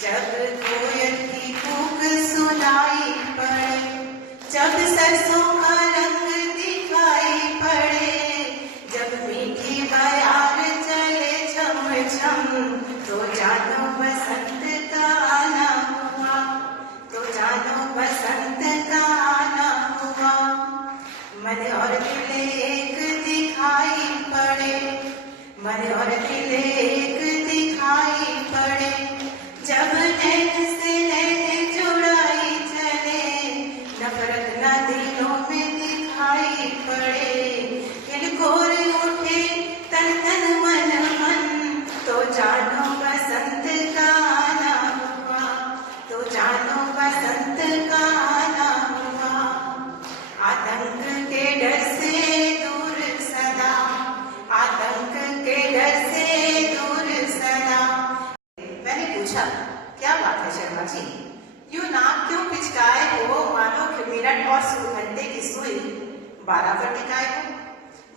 जब कोयल की कूक सुनाई पड़े, जब सरसों का रंग दिखाई पड़े, जब मीठी बयार चले छम छम, तो जानो बसंत का आना हुआ, तो जानो बसंत का आना हुआ। मन और दिल एक दिखाई पड़े, मन और दिल एक दिखाई पड़े, जब नैन से नैन जुड़ाई चले, नफरत न दिलों में दिखाई पड़े। हिलकोर उठे तन तन मन मन, तो जानो बसंत का आना हुआ, तो जानो बसंत का आना हुआ। आतंक के डर से दूर सदा, आतंक के डर से दूर सदा। मैंने पूछा, क्या बात है शर्मा जी, यूं नाक क्यों पिचकाए हो, मानो कि मिनट और घंटे की सुई 12 पर टिकाए हो।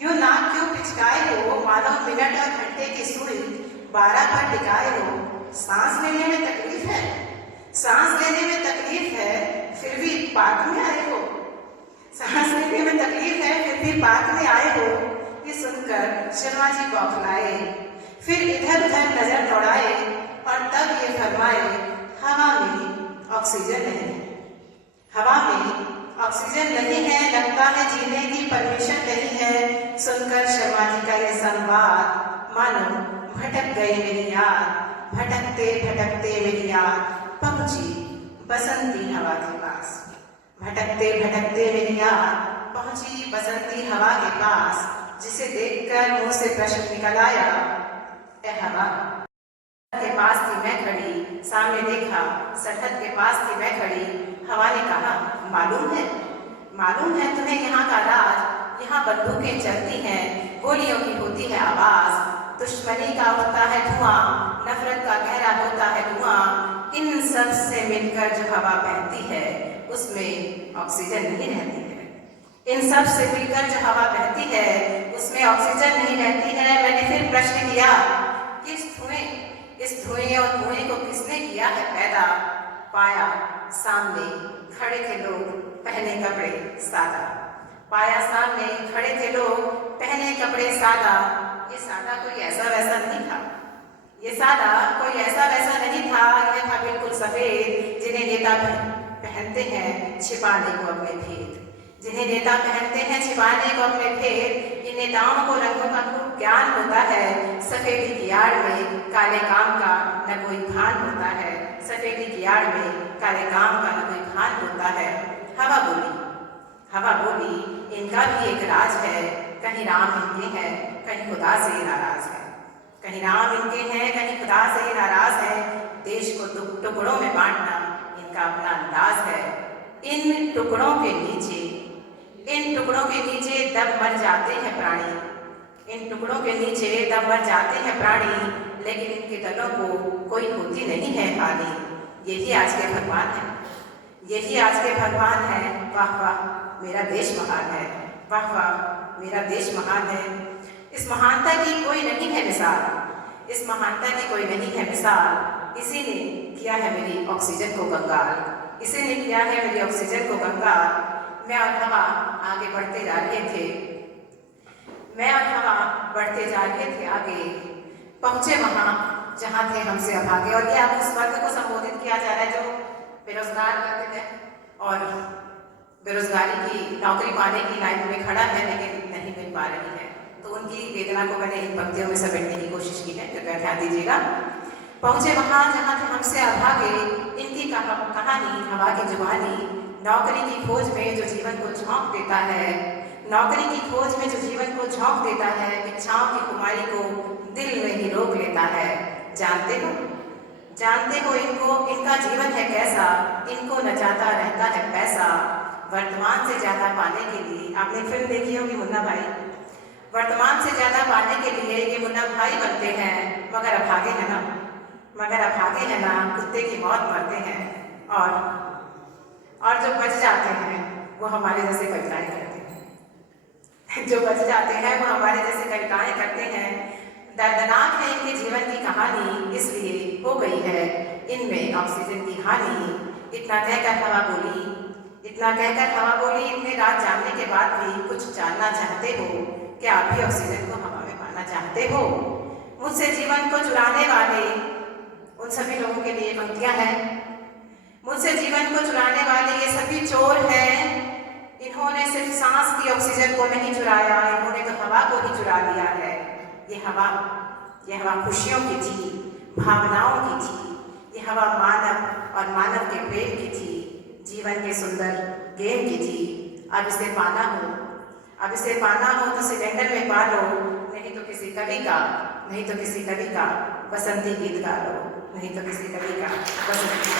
यूं नाक क्यों पिचकाए हो, मानो मिनट और घंटे की सुई 12 पर टिकाए हो। सांस लेने में तकलीफ है, सांस लेने में तकलीफ है, फिर भी पार्क में आए हो। सांस लेने में तकलीफ है, फिर भी पार्क में आए हो। ये सुनकर शर्मा जी बौखलाए, फिर इधर उधर नजर दौड़ाए और तब ये फरमाए, हवा में ऑक्सीजन नहीं है, हवा में ऑक्सीजन नहीं है, लगता है जीने की परमिशन नहीं है। सुनकर शर्मा जी का ये संवाद मानो भटक गई मेरी याद, भटकते भटकते मेरी याद पहुंची बसंती हवा के पास। भटकते भटकते मेरी याद पहुंची बसंती हवा के पास, जिसे देखकर मुंह से प्रश्न निकल आया, ए हवा। के पास थी मैं खड़ी, सामने देखा सड़क के पास थी मैं खड़ी। हवा ने कहा, मालूम है तुम्हें यहाँ का राज, यहाँ बंदूकें चलती हैं, गोलियों की होती है आवाज, दुश्मनी का उठता है धुआं, नफरत का गहरा होता है धुआं। इन सब से मिलकर जो हवा बहती है, उसमें ऑक्सीजन नहीं रहती है। इन सब से मिलकर जो हवा बहती है, उसमें ऑक्सीजन नहीं रहती है। मैंने फिर प्रश्न किया, इस धुएं और धुएं को किसने किया है पैदा? पाया सामने खड़े थे लोग, पहने कपड़े सादा। पाया सामने खड़े थे लोग, पहने कपड़े सादा। ये सादा कोई ऐसा वैसा नहीं था, ये सादा कोई ऐसा वैसा नहीं था, यह था बिल्कुल सफेद, जिन्हें नेता पहनते हैं छिपाने को अपने भेद, जिन्हें नेता पहनते हैं छिपाने को अपने भेद। इन नेताओं को रंगों का खूब ज्ञान होता है, सफेदी की आड़ में काले काम का न कोई भान होता है, सफेदी की आड़ में काले काम का न कोई भान होता है। हवा बोली, इनका भी एक राज है, कहीं राम इनके हैं, कहीं खुदा से नाराज है, कहीं राम इनके हैं, कहीं खुदा से नाराज है। देश को टुकड़ों में बांटना इनका अपना अंदाज है। इन टुकड़ों के नीचे दब मर जाते हैं प्राणी, इन टुकड़ों के नीचे दब मर जाते हैं प्राणी, लेकिन इनके दलों को कोई होती नहीं है हानि। यही आज के भगवान है, यही आज के भगवान है। वाह वाह मेरा देश महान है, वाह वाह मेरा देश महान है। इस महानता की कोई नहीं है मिसाल, इस महानता की कोई नहीं है मिसाल। इसी ने किया है मेरी ऑक्सीजन को कंगाल, इसी ने किया है मेरी ऑक्सीजन को कंगाल। मैं और हवा आगे बढ़ते जा रहे थे, मैं और हवा बढ़ते जा रहे थे आगे, पहुंचे वहां जहां थे हमसे अभागे। और ये आप उस वर्ग को संबोधित किया जा रहा है जो बेरोजगार वर्ग है और बेरोजगारी की नौकरी पाने की लाइन में खड़ा है लेकिन नहीं मिल पा रही है। तो उनकी वेदना को मैंने इन पंक्तियों में समेटने की कोशिश की है, कृपया ध्यान दीजिएगा। पहुंचे वहां जहां थे हमसे अभागे, इनकी कहानी हवा की जुबानी, नौकरी की खोज में जो जीवन को झोंक देता है, नौकरी की खोज में जो जीवन को झोंक देता है, इच्छाओं की कुमारी को दिल में ही रोक लेता है। जानते हो इनको, इनका जीवन है कैसा, इनको नचाता रहता है पैसा, वर्तमान से ज्यादा पाने के लिए। आपने फिल्म देखी होगी मुन्ना भाई, वर्तमान से ज्यादा पाने के लिए ये मुन्ना भाई बनते हैं, मगर अभागे है ना, कुत्ते की मौत मरते हैं। और जो बच जाते हैं वो हमारे जैसे कविताएं करते हैं, जो बच जाते हैं वो हमारे जैसे कविताएं करते हैं। दर्दनाक है इनके जीवन की कहानी, इसलिए हो गई है इनमें ऑक्सीजन की हानि। इतना कहकर हवा बोली, इतना कहकर हवा बोली, इतने रात जानने के बाद भी कुछ जानना चाहते हो? क्या आप भी ऑक्सीजन को हवा में पाना चाहते हो? मुझसे जीवन को चुराने वाले उन सभी लोगों के लिए पंक्तियां हैं। मुझसे जीवन को चुराने वाले ये सभी चोर हैं। इन्होंने सिर्फ सांस की ऑक्सीजन को नहीं चुराया, इन्होंने तो हवा को ही चुरा लिया है। ये हवा खुशियों की थी, भावनाओं की थी। ये हवा मानव और मानव के प्रेम की थी, जीवन के सुंदर गेम की थी। अब इसे पाना हो तो सिलेंडर में पा लो, नहीं तो किसी कवि का बसंती गीत गा लो, नहीं तो किसी कवि का बसंती गीत।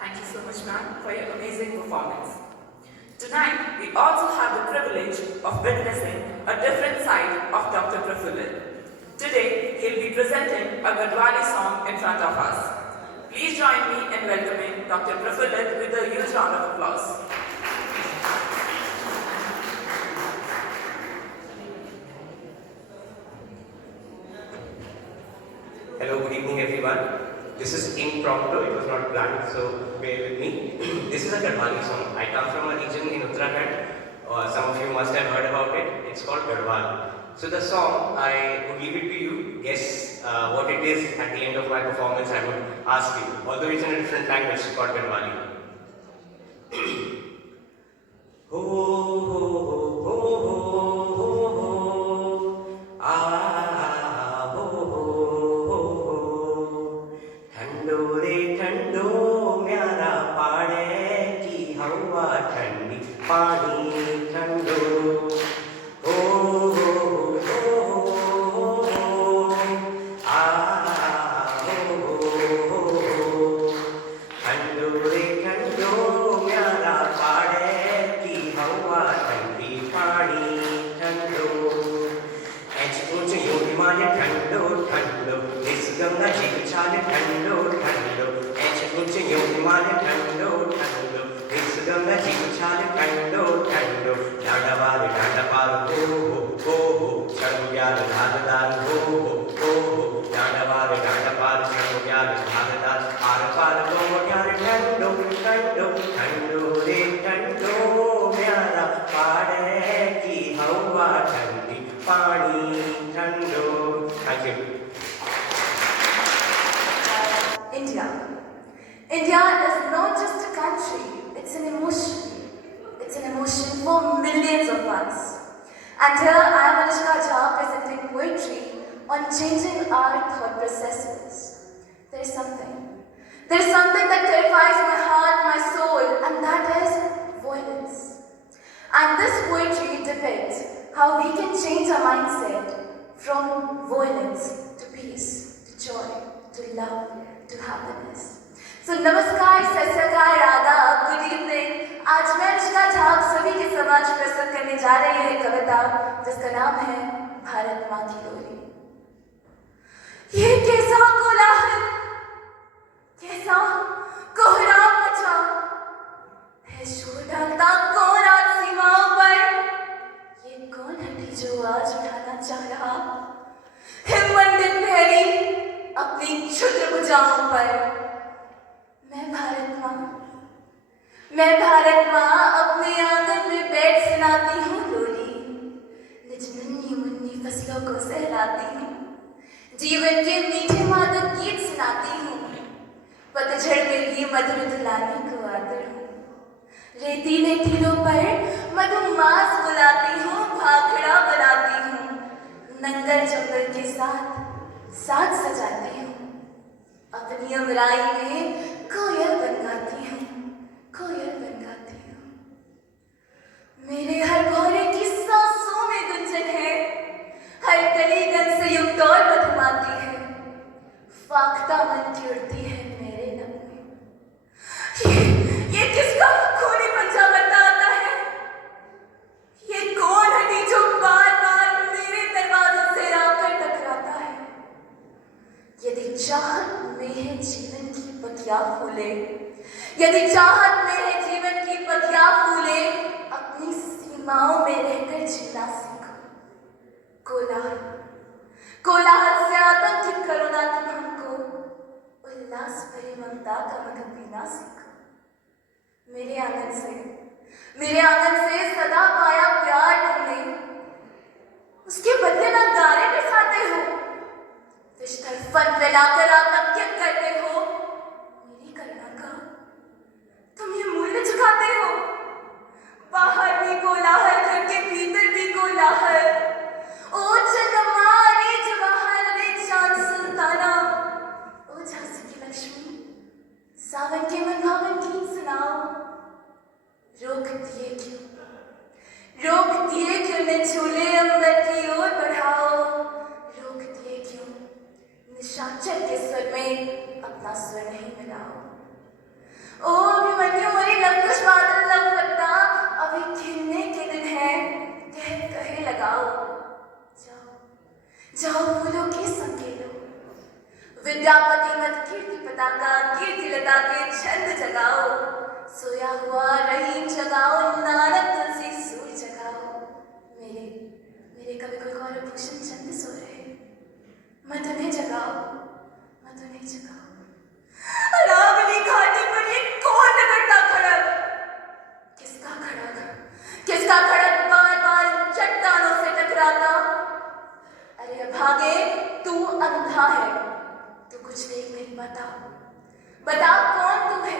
Thank you so much, ma'am, for your amazing performance. Tonight, we also have the privilege of witnessing a different side of Dr. Prafullit. Today, he'll be presenting a Gadwali song in front of us. Please join me in welcoming Dr. Prafullit with a huge round of applause. Hello, good evening everyone. This is impromptu, it was not planned, so bear with me. This is a Gadwali song. I come from a region in Uttarakhand. Some of you must have heard about it. It's called Gadwal. So the song, I would leave it to you. Guess what it is at the end of my performance. I would ask you. Although it's in a different language, it's called Gadwali. Ho ho ho ho ho ho ah ho ho ho ho ठंडो रे ठंडो म्यारा पाड़े की हवा ठंडी पानी ठंडो हो हो हो आ हो हो ठंडो रे ठंडो म्यारा पाड़े की हवा ठंडी पानी ठंडो ऐसे ऊंचे यूं हिमालय ठंडो ठंडो इस गंगा जी विशाल ठंडो ठंडो ऐसे ऊंचे यूं हिमालय ठंडो ठंडो इस गंगा जी विशाल ठंडो ठंडो डांडावार डांडापार हो चढ़ुग्याल धारदार हो डांडावार डांडापार चढ़ुग्याल धारदार आर पार गोग्याल ठंडो ठंडो ठंडो रे ठंडो म्यारा पाड़े की हवा ठंडी पानी ठंडो। Thank you. India. India is not just a country, it's an emotion. It's an emotion for millions of us. And here I am Anushka Jha presenting poetry on changing our thought processes. There is something that terrifies my heart, my soul, and that is violence. And this poetry depicts how we can change our mindset from violence to peace, to joy, to love, to happiness. So नमस्कार, सत श्री अकाल, आदाब, good evening. आज मैं अनुष्का झा आप सभी के समक्ष प्रस्तुत करने जा रही हूँ एक कविता जिसका नाम है भारत माँ की डोली। ये कैसा कोलाहल, कैसा कोहराम मचा है, शोर डालता कौन आज सीमाओं पर? ये कौन हटी जो आज उठाना चाह रहा है मंडित पहली अपनी क्षुद्र भुजाओं पर? मैं भारत माँ अपने आंगन में बैठ सुनाती हूँ लोरी, निज नन्ही मुन्नी फसलों को सहलाती हूँ, जीवन के मीठे मादक गीत सुनाती हूँ, पतझड़ में भी मधुर दुलानी को आदर हूँ, रेतीले टीलों पर मधुमास बुलाती हूँ, भाखड़ा बनाती हूँ, नंगल जंगल के साथ सजाती हूँ, अपनी अमराई में कोयल बन गाती हूँ, कोयल बन गाती हूँ। मेरे हर भौरे की सांसों में गुंजन है, हर कलीगन से युक्त और मधुमाती है, फाख्ता मन की उड़ती है मेरे नम में। ये किसका खूनी पंजा बनता आता है? ये कौन हटी जो बार बार मेरे दरवाजों से आकर टकराता है? यदि चाहत में है जीवन की पतिया फूले, यदि चाहत में है जीवन की पतिया फूले, अपनी सीमाओं में रहकर जीना सीखो। कोलाहल कोलाहल से आतंकित करो ना तुम हमको, उल्लास भरी ममता का मधु पीना सीखो। मेरे आंगन से सदा पाया प्यार तुमने, उसके बदले ना गाने बिसाते हो, विस्तर फन फैलाकर आतंकित करते हो। मेरी करुणा का तुम ये मूल्य चुकाते हो। बाहर भी कोलाहल, घर के भीतर भी कोलाहल। ओ चंद्रमानी जवाहर रे चांद सुल्ताना, ओ झांसी की लक्ष्मी, सावन के मनभावन गीत सुनाओ। रोक दिए क्यों ने झूले अंबर की ओर बढ़ाओ। रोक दिए क्यों निशाचर के स्वर में अपना स्वर नहीं मिलाओ। ओ अभिमन्यु मोरी लव कुछ बादल लव लगता, अभी खिलने के दिन है, कहे लगाओ। जाओ फूलों के संकेलो, विद्यापति मत कीर्ति पताका, कीर्ति लता के छंद जगाओ। सोया हुआ रहीम जगाओ, नानक तुलसी सूर जगाओ। मेरे कवि गौरव भूषण चंद सो रहे, मत उन्हें जगाओ। अरावली घाटी पर ये कौन रगड़ता खड़ग? किसका खड़ग बार बार चट्टानों से टकराता? अरे अभागे, तू अंधा है, तू कुछ देख नहीं पाता। बता कौन तू है?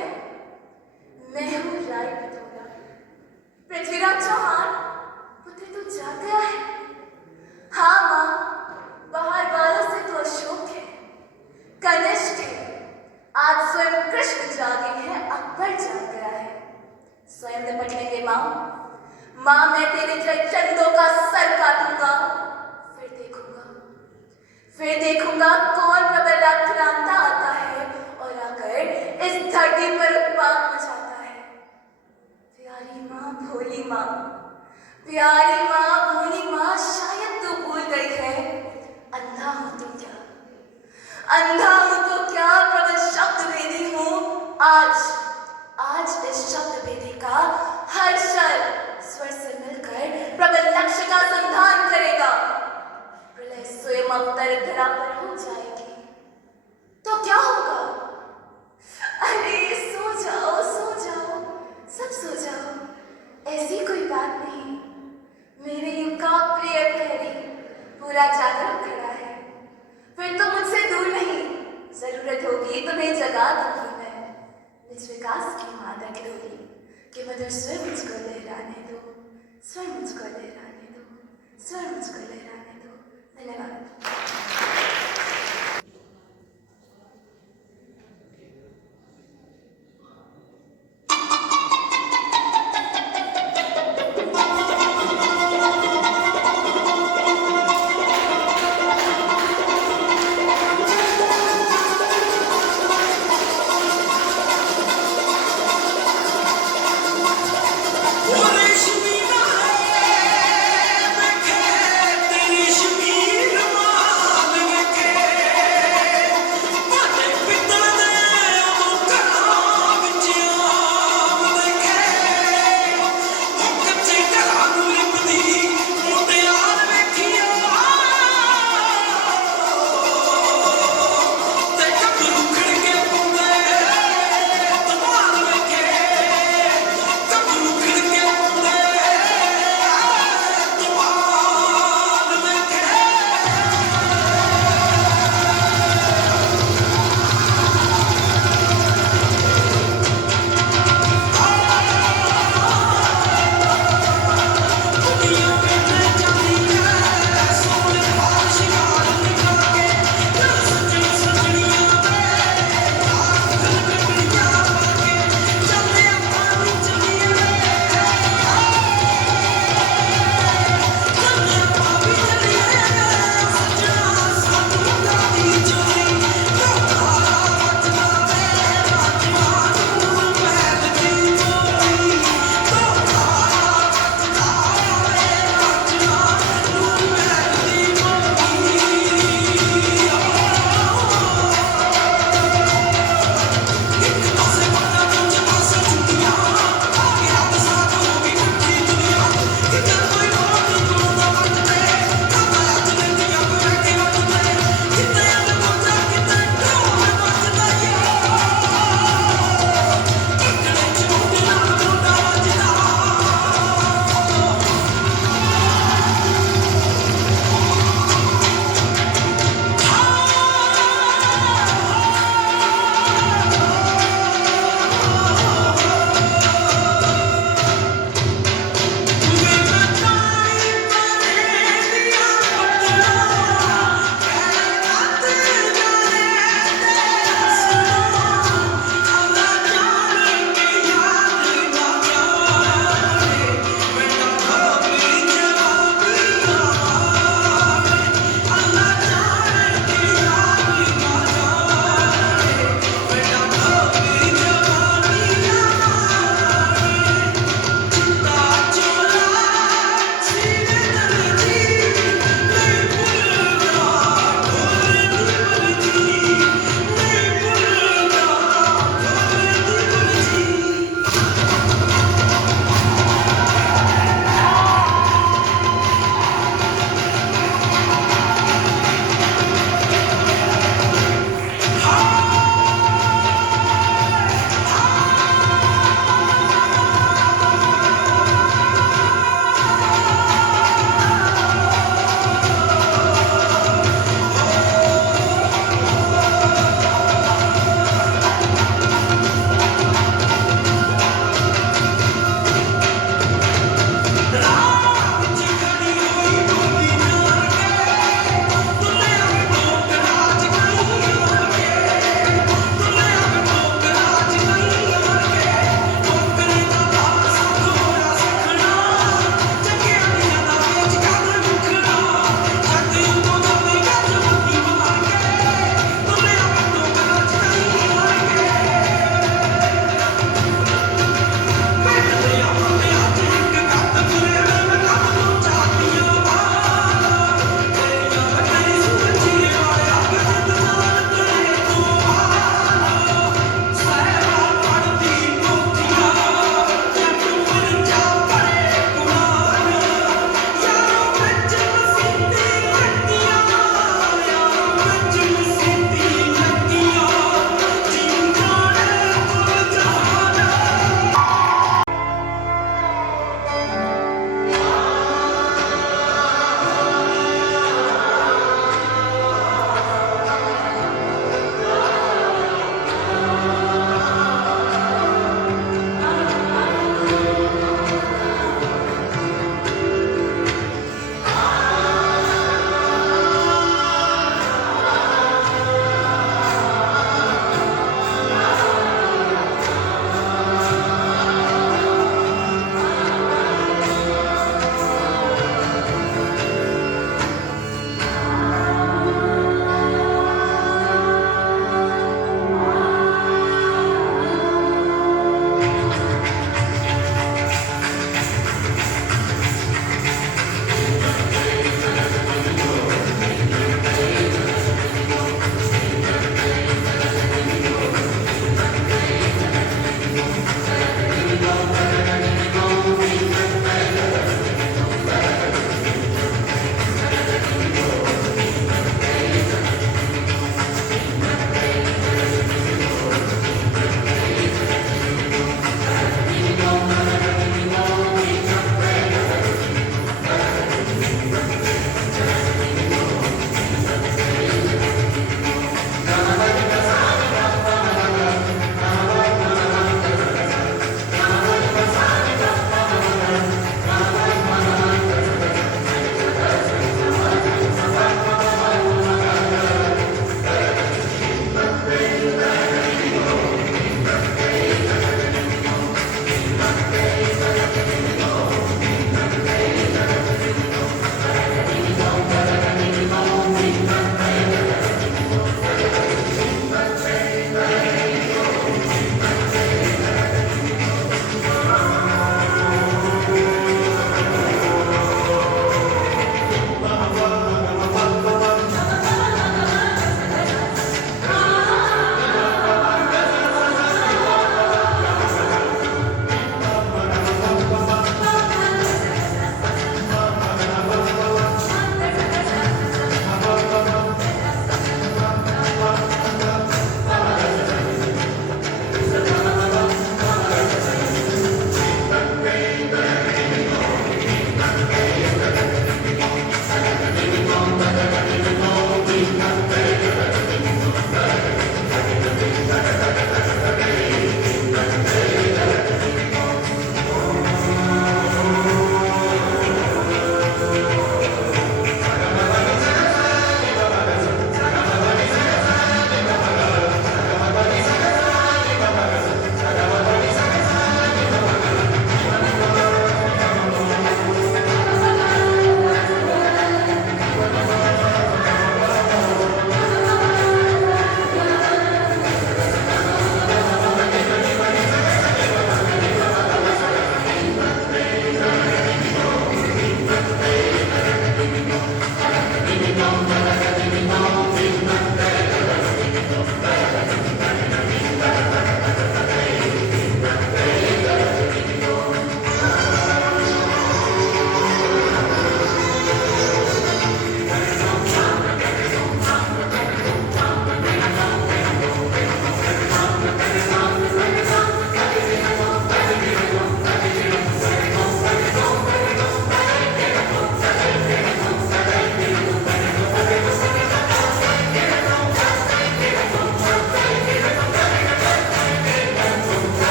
मैं हूँ राय पिथौरा, पृथ्वीराज चौहान, पुत्र तू जाग गया है। हाँ माँ, बाहर वालों से तो अशोक है, कनिष्क है, आज स्वयं कृष्ण जागे हैं, अकबर जाग गया है। स्वयं निपट लेंगे माँ, मैं तेरे चंदों का सर काटूंगा। फिर देखूंगा कौन प्रबल आक्रांता आता है और आकर इस धरती पर उत्पात मचाता है। प्यारी माँ भोली माँ, शायद तू भूल गई है, अंधा हूं तो क्या प्रबल शब्द भेदी हूँ। आज इस शब्द भेदी का हर स्वर से मिलकर प्रबल लक्ष्य का संधान करेगा। प्रलय स्वयं अवतर धरा पर हो जाएगी तो क्या होगा? अरे सो जाओ, सब सो जाओ। ऐसी कोई बात नहीं, मेरे युग का प्रिय प्रहरी पूरा जागरण खड़ा है। फिर तो मुझसे दूर नहीं, जरूरत होगी तुम्हें जगा दूंगी मैं। निज विकास की मादक डोरी कि मधुर स्वयं मुझको लहराने दो, स्वयं मुझको लहराने